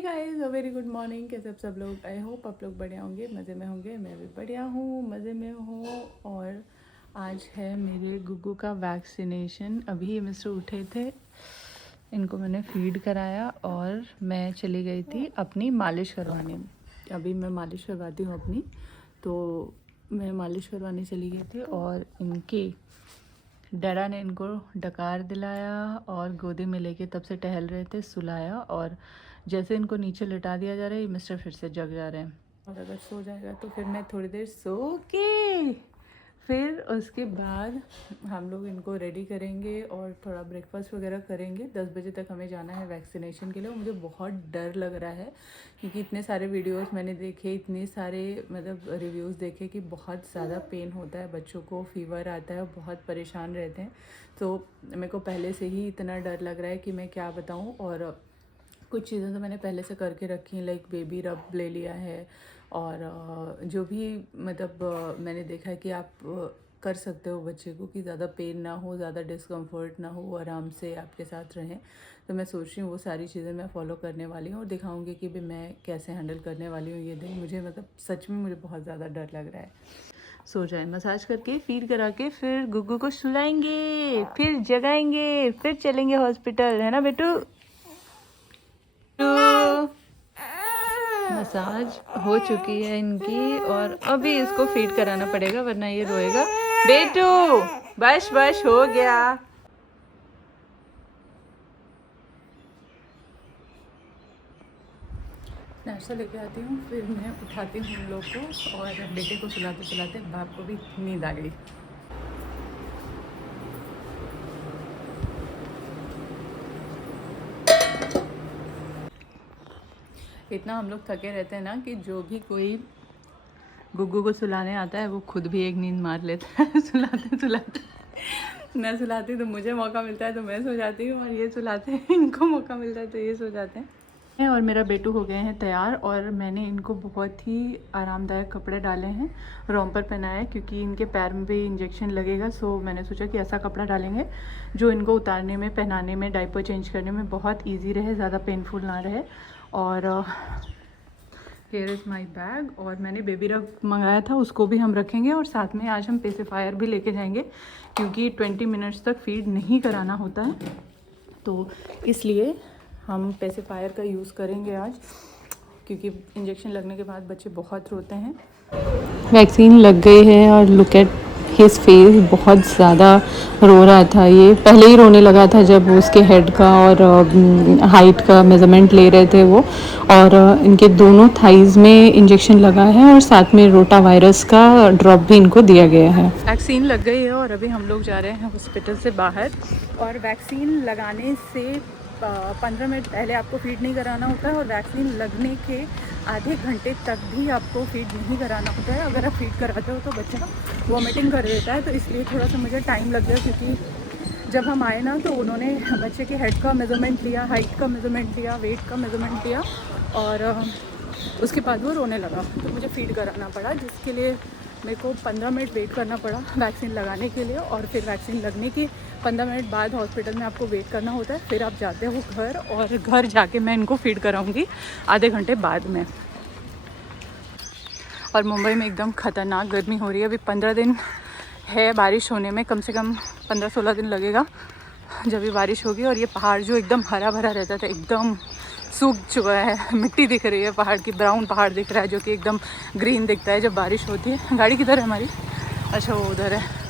Guys a very good morning. कैसे सब लोग? आई होप आप लोग बढ़िया होंगे, मज़े में होंगे। मैं भी बढ़िया हूँ, मज़े में हूँ। और आज है मेरे गुग्गू का वैक्सीनेशन। अभी मिस्टर उठे थे, इनको मैंने फीड कराया और मैं चली गई थी अपनी मालिश करवाने। अभी मैं मालिश करवाती हूँ अपनी, तो मैं मालिश करवाने चली गई थी और इनके डैडा ने इनको डकार दिलाया और गोदी में लेके तब से टहल रहे थे, सुलाया। और जैसे इनको नीचे लिटा दिया जा रहा है, ये मिस्टर फिर से जग जा रहे हैं। और अगर सो जाएगा तो फिर मैं थोड़ी देर सो के फिर उसके बाद हम लोग इनको रेडी करेंगे और थोड़ा ब्रेकफास्ट वगैरह करेंगे। 10 बजे तक हमें जाना है वैक्सीनेशन के लिए। मुझे बहुत डर लग रहा है क्योंकि इतने सारे वीडियोस मैंने देखे, इतने सारे मतलब रिव्यूज़ देखे कि बहुत ज़्यादा पेन होता है, बच्चों को फीवर आता है, बहुत परेशान रहते हैं। तो मेरे को पहले से ही इतना डर लग रहा है कि मैं क्या बताऊँ। और कुछ चीज़ें तो मैंने पहले से करके रखी हैं, लाइक बेबी रब ले लिया है। और जो भी मतलब मैंने देखा है कि आप कर सकते हो बच्चे को कि ज़्यादा पेन ना हो, ज़्यादा डिस्कम्फर्ट ना हो, आराम से आपके साथ रहें। तो मैं सोच रही हूँ वो सारी चीज़ें मैं फॉलो करने वाली हूँ और दिखाऊंगी कि भी मैं कैसे हैंडल करने वाली हूँ ये दिन। मुझे मतलब सच में मुझे बहुत ज़्यादा डर लग रहा है। सो जाए, मसाज करके फीड करा के फिर गुग्गू को सुलाएंगे, फिर जगाएंगे, फिर चलेंगे हॉस्पिटल, है ना बेटू? मसाज हो चुकी है इनकी और अभी इसको फीड कराना पड़ेगा वरना ये रोएगा। बेटू बस बस हो गया। नाश्ता लेके आती हूँ, फिर मैं उठाती हूँ उन लोग को और बेटे को सुलाते सुलाते बाप को भी नींद आ गई। इतना हम लोग थके रहते हैं ना कि जो भी कोई गुग्गू को सुलाने आता है वो खुद भी एक नींद मार लेता है सुलाते सुलाते। मैं सुलाती तो मुझे मौका मिलता है तो मैं सो जाती हूँ, और ये सुलाते हैं इनको मौका मिलता है तो ये सो जाते हैं। और मेरा बेटू हो गए हैं तैयार और मैंने इनको बहुत ही आरामदायक कपड़े डाले हैं, रोम्पर पहनाया है क्योंकि इनके पैर में भी इंजेक्शन लगेगा। सो मैंने सोचा कि ऐसा कपड़ा डालेंगे जो इनको उतारने में, पहनाने में, डायपर चेंज करने में बहुत ईजी रहे, ज़्यादा पेनफुल ना रहे। और हेयर इज़ माई बैग। और मैंने बेबी रब मंगाया था, उसको भी हम रखेंगे और साथ में आज हम पेसिफायर भी लेके जाएंगे क्योंकि 20 मिनट्स तक फीड नहीं कराना होता है, तो इसलिए हम पेसिफायर का यूज़ करेंगे आज क्योंकि इंजेक्शन लगने के बाद बच्चे बहुत रोते हैं। वैक्सीन लग गई है और लुक एट हिज फेस, बहुत ज़्यादा रो रहा था। ये पहले ही रोने लगा था जब उसके हेड का और हाइट का मेज़रमेंट ले रहे थे वो। और इनके दोनों थाइज़ में इंजेक्शन लगा है और साथ में रोटा वायरस का ड्रॉप भी इनको दिया गया है। वैक्सीन लग गई है और अभी हम लोग जा रहे हैं हॉस्पिटल से बाहर। और वैक्सीन लगाने से 15 मिनट पहले आपको फीड नहीं कराना होता है और वैक्सीन लगने के आधे घंटे तक भी आपको फीड नहीं कराना होता है। अगर आप फीड कराते हो तो बच्चा वॉमिटिंग कर देता है, तो इसलिए थोड़ा सा मुझे टाइम लग गया क्योंकि जब हम आए ना तो उन्होंने बच्चे के हेड का मेज़रमेंट लिया, हाइट का मेज़रमेंट लिया, वेट का मेज़रमेंट लिया और उसके बाद वो रोने लगा तो मुझे फीड कराना पड़ा, जिसके लिए मेरे को 15 मिनट वेट करना पड़ा वैक्सीन लगाने के लिए। और फिर वैक्सीन लगने के 15 मिनट बाद हॉस्पिटल में आपको वेट करना होता है, फिर आप जाते हो घर और घर जाके मैं इनको फीड कराऊंगी आधे घंटे बाद में। और मुंबई में एकदम ख़तरनाक गर्मी हो रही है। अभी 15 दिन है बारिश होने में, कम से कम 15-16 दिन लगेगा जब भी बारिश होगी। और ये पहाड़ जो एकदम हरा भरा रहता था एकदम सूख चुका है, मिट्टी दिख रही है पहाड़ की, ब्राउन पहाड़ दिख रहा है जो कि एकदम ग्रीन दिखता है जब बारिश होती है। गाड़ी किधर है हमारी? अच्छा वो उधर है।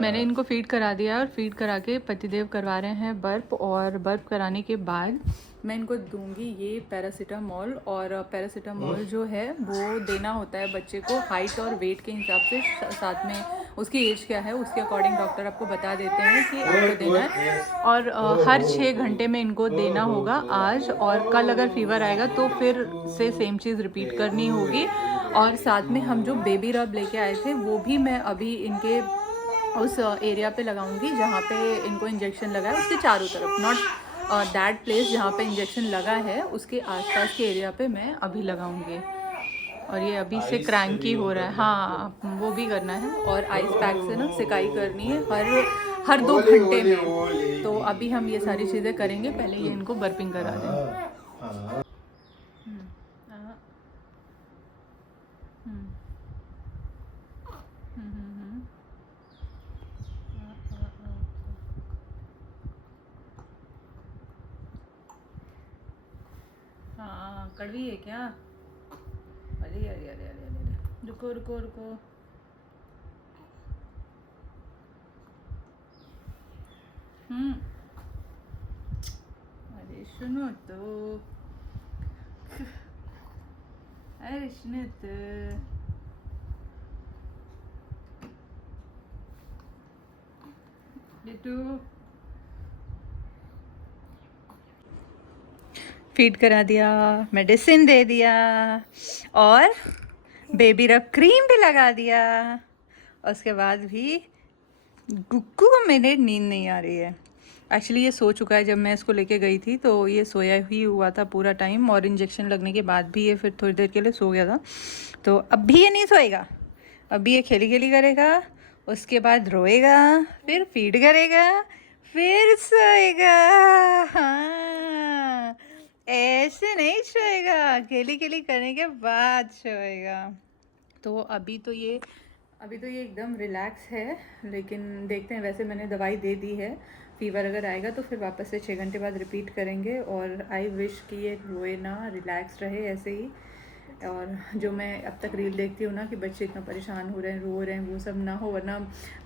मैंने इनको फीड करा दिया और फीड करा के पतिदेव करवा रहे हैं बर्फ। और बर्फ कराने के बाद मैं इनको दूंगी ये पैरासीटामोल। और पैरासीटामोल जो है वो देना होता है बच्चे को हाइट और वेट के हिसाब से, साथ में उसकी एज क्या है उसके अकॉर्डिंग डॉक्टर आपको बता देते हैं कि आपको देना है। और हर 6 घंटे में इनको देना होगा आज। और कल अगर फीवर आएगा तो फिर से सेम चीज़ रिपीट करनी होगी। और साथ में हम जो बेबी रब लेके आए थे वो भी मैं अभी इनके उस एरिया पे लगाऊंगी जहाँ पे इनको इंजेक्शन लगा है, उसके चारों तरफ, नॉट दैट प्लेस जहाँ पे इंजेक्शन लगा है, उसके आसपास के एरिया पे मैं अभी लगाऊंगी। और ये अभी से क्रैंकी हो रहा है, हाँ वो भी करना है। और आइस पैक से ना सिकाई करनी है हर 2 घंटे में। तो अभी हम ये सारी चीज़ें करेंगे, पहले ये इनको बर्पिंग करा दें। हाँ कड़वी है क्या? अरे अरे अरे अरे अरे, रुको रुको रुको। अरे सुनो तो, अरे सुनो तो। बिट्टू फीड करा दिया, मेडिसिन दे दिया और बेबी रब क्रीम भी लगा दिया। उसके बाद भी गुक्कू को मेरे नींद नहीं आ रही है। एक्चुअली ये सो चुका है, जब मैं इसको लेके गई थी तो ये सोया ही हुआ था पूरा टाइम, और इंजेक्शन लगने के बाद भी ये फिर थोड़ी देर के लिए सो गया था। तो अब भी ये नहीं सोएगा, अब भी ये खेली खेली करेगा, उसके बाद रोएगा, फिर फीड करेगा, फिर सोएगा। हाँ, ऐसे नहीं सोएगा, खेली खेली करने के बाद सोएगा। तो अभी तो ये एकदम रिलैक्स है, लेकिन देखते हैं। वैसे मैंने दवाई दे दी है, फीवर अगर आएगा तो फिर वापस से 6 घंटे बाद रिपीट करेंगे। और आई विश कि ये रोए ना, रिलैक्स रहे ऐसे ही। और जो मैं अब तक रील देखती हूँ ना कि बच्चे इतना परेशान हो रहे हैं, रो रहे हैं, वो सब ना हो। वरना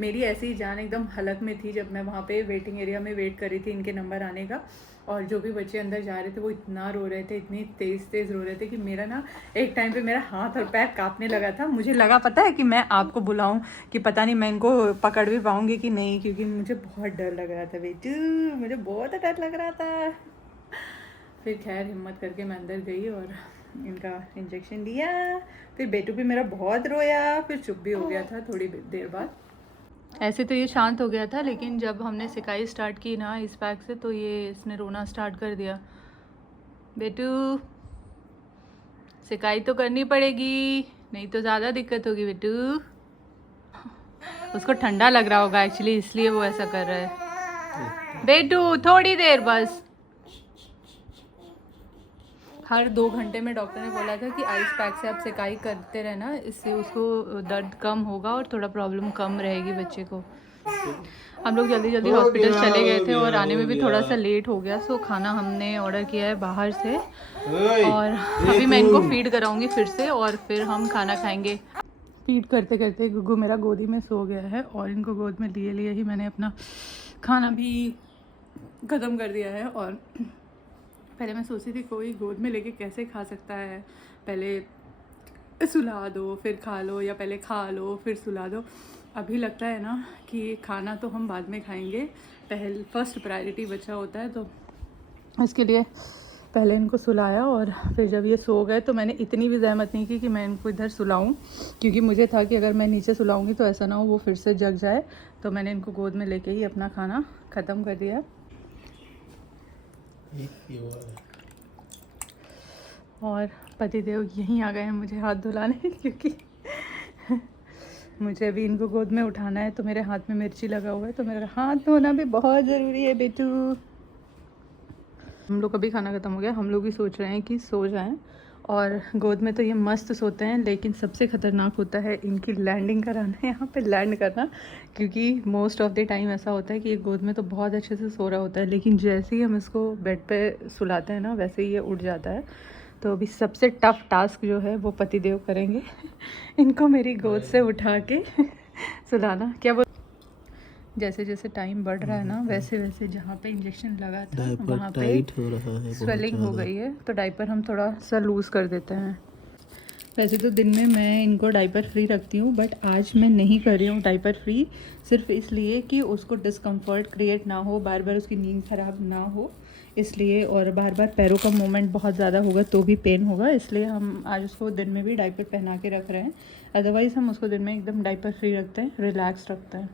मेरी ऐसी ही जान एकदम हलक में थी जब मैं वहाँ पे वेटिंग एरिया में वेट कर रही थी इनके नंबर आने का। और जो भी बच्चे अंदर जा रहे थे वो इतना रो रहे थे, इतनी तेज़ तेज़ रो रहे थे कि मेरा ना एक टाइम पे मेरा हाथ और पैर कांपने लगा था। मुझे लगा, पता है, कि मैं आपको बुलाऊं कि पता नहीं मैं इनको पकड़ भी पाऊंगी कि नहीं, क्योंकि मुझे बहुत डर लग रहा था बेटू, मुझे बहुत डर लग रहा था। फिर खैर हिम्मत करके मैं अंदर गई और इनका इंजेक्शन दिया। फिर बेटू भी मेरा बहुत रोया, फिर चुप भी हो गया था थोड़ी देर बाद। ऐसे तो ये शांत हो गया था, लेकिन जब हमने सिकाई स्टार्ट की ना इस पैक से, तो ये इसने रोना स्टार्ट कर दिया। बेटू सिकाई तो करनी पड़ेगी, नहीं तो ज़्यादा दिक्कत होगी बेटू। उसको ठंडा लग रहा होगा एक्चुअली, इसलिए वो ऐसा कर रहा है। बेटू थोड़ी देर बस। हर 2 घंटे में डॉक्टर ने बोला था कि आइस पैक से आप सिकाई करते रहना, इससे उसको दर्द कम होगा और थोड़ा प्रॉब्लम कम रहेगी बच्चे को। हम लोग जल्दी जल्दी हॉस्पिटल चले गए थे और आने में भी थोड़ा सा लेट हो गया। सो खाना हमने ऑर्डर किया है बाहर से, और अभी मैं इनको फीड कराऊंगी फिर से और फिर हम खाना खाएंगे। फीड करते करते गुग्गू मेरा गोदी में सो गया है, और इनको गोद में लिए लिए ही मैंने अपना खाना भी ख़त्म कर दिया है। और पहले मैं सोची थी कोई गोद में लेके कैसे खा सकता है, पहले सुला दो फिर खा लो, या पहले खा लो फिर सुला दो। अभी लगता है ना कि खाना तो हम बाद में खाएंगे, फर्स्ट प्रायोरिटी बच्चा होता है। तो इसके लिए पहले इनको सुलाया, और फिर जब ये सो गए तो मैंने इतनी भी ज़हमत नहीं की कि मैं इनको इधर सुलाऊं, क्योंकि मुझे था कि अगर मैं नीचे सुलाऊंगी तो ऐसा ना हो वो फिर से जग जाए। तो मैंने इनको गोद में लेके ही अपना खाना ख़त्म कर दिया। और पतिदेव यहीं आ गए हैं मुझे हाथ धुलाने, क्योंकि मुझे अभी इनको गोद में उठाना है। तो मेरे हाथ में मिर्ची लगा हुआ है, तो मेरा हाथ धोना भी बहुत ज़रूरी है बेटू। हम लोग का भी खाना ख़त्म हो गया, हम लोग भी सोच रहे हैं कि सो जाएं। और गोद में तो ये मस्त सोते हैं, लेकिन सबसे ख़तरनाक होता है इनकी लैंडिंग कराना, यहाँ पे लैंड करना। क्योंकि मोस्ट ऑफ द टाइम ऐसा होता है कि ये गोद में तो बहुत अच्छे से सो रहा होता है, लेकिन जैसे ही हम इसको बेड पे सुलाते हैं ना, वैसे ही ये उठ जाता है। तो अभी सबसे टफ़ टास्क जो है वो पतिदेव करेंगे इनको मेरी गोद से उठा के सुलाना। क्या बोल, जैसे जैसे टाइम बढ़ रहा है ना, वैसे वैसे जहाँ पे इंजेक्शन लगा था वहाँ पे स्वेलिंग हो गई है, तो डाइपर हम थोड़ा सा लूज़ कर देते हैं। वैसे तो दिन में मैं इनको डाइपर फ्री रखती हूँ, बट आज मैं नहीं कर रही हूँ डाइपर फ्री, सिर्फ इसलिए कि उसको डिस्कम्फर्ट क्रिएट ना हो, बार बार उसकी नींद ख़राब ना हो इसलिए। और बार बार पैरों का मूवमेंट बहुत ज़्यादा होगा तो भी पेन होगा, इसलिए हम आज उसको दिन में भी डाइपर पहना के रख रहे हैं। अदरवाइज़ हम उसको दिन में एकदम डाइपर फ्री रखते हैं, रिलैक्स रखते हैं।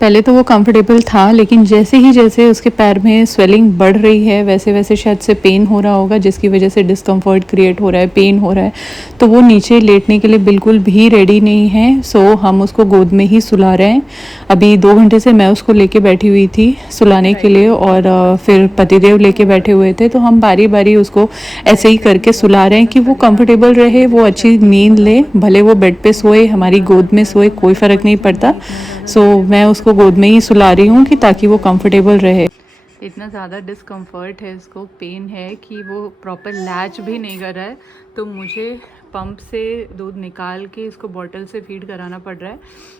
पहले तो वो कंफर्टेबल था, लेकिन जैसे उसके पैर में स्वेलिंग बढ़ रही है वैसे वैसे शायद से पेन हो रहा होगा, जिसकी वजह से डिस्कम्फर्ट क्रिएट हो रहा है, पेन हो रहा है। तो वो नीचे लेटने के लिए बिल्कुल भी रेडी नहीं है। सो हम उसको गोद में ही सुला रहे हैं। अभी 2 घंटे से मैं उसको लेके बैठी हुई थी सुलाने के लिए, और फिर पतिदेव लेके बैठे हुए थे। तो हम बारी बारी उसको ऐसे ही करके सुला रहे हैं कि वो कंफर्टेबल रहे, वो अच्छी नींद ले। भले वो बेड पे सोए, हमारी गोद में सोए, कोई फ़र्क नहीं पड़ता। सो मैं उसको गोद में ही सुला रही हूँ कि ताकि वो कंफर्टेबल रहे। इतना ज़्यादा डिस्कम्फर्ट है, इसको पेन है कि वो प्रॉपर लैच भी नहीं कर रहा है। तो मुझे पंप से दूध निकाल के इसको बॉटल से फीड कराना पड़ रहा है,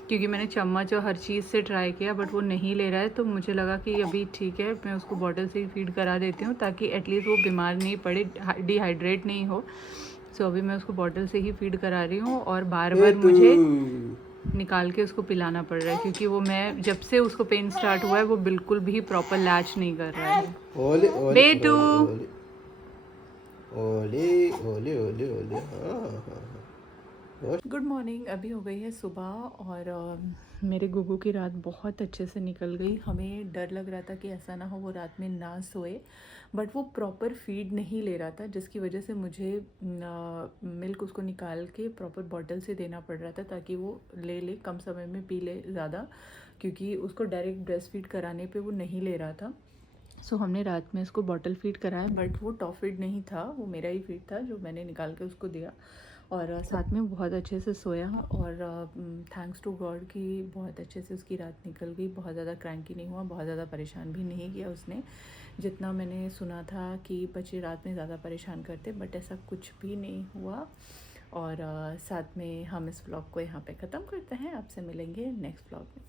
क्योंकि मैंने चम्मच और हर चीज़ से ट्राई किया बट वो नहीं ले रहा है। तो मुझे लगा कि अभी ठीक है, मैं उसको बॉटल से ही फीड करा देती हूँ ताकि एटलीस्ट वो बीमार नहीं पड़े, डिहाइड्रेट नहीं हो। सो अभी मैं उसको बॉटल से ही फीड करा रही हूँ, और बार बार मुझे निकाल के उसको पिलाना पड़ रहा है, क्योंकि वो मैं जब से उसको पेन स्टार्ट हुआ है वो बिल्कुल भी प्रॉपर लैच नहीं कर रहा है। ओले ओले बेटू, ओले ओले ओले ओले ओले हाँ हाँ। Good morning. अभी हो गई है सुबह, और मेरे गुगू की रात बहुत अच्छे से निकल गई। हमें डर लग रहा था कि ऐसा ना हो वो रात में ना सोए, बट वो प्रॉपर फीड नहीं ले रहा था, जिसकी वजह से मुझे मिल्क उसको निकाल के प्रॉपर बॉटल से देना पड़ रहा था ताकि वो ले कम समय में पी ले ज़्यादा, क्योंकि उसको डायरेक्ट ब्रेस्ट फीड कराने पे वो नहीं ले रहा था। सो हमने रात में इसको बॉटल फीड कराया, बट वो टॉप फीड नहीं था, वो मेरा ही फीड था जो मैंने निकाल के उसको दिया, और साथ में बहुत अच्छे से सोया। और थैंक्स टू गॉड कि बहुत अच्छे से उसकी रात निकल गई। बहुत ज़्यादा क्रैंकी नहीं हुआ, बहुत ज़्यादा परेशान भी नहीं किया उसने, जितना मैंने सुना था कि बच्चे रात में ज़्यादा परेशान करते, बट ऐसा कुछ भी नहीं हुआ। और साथ में हम इस व्लॉग को यहाँ पे ख़त्म करते हैं। आपसे मिलेंगे नेक्स्ट व्लॉग में।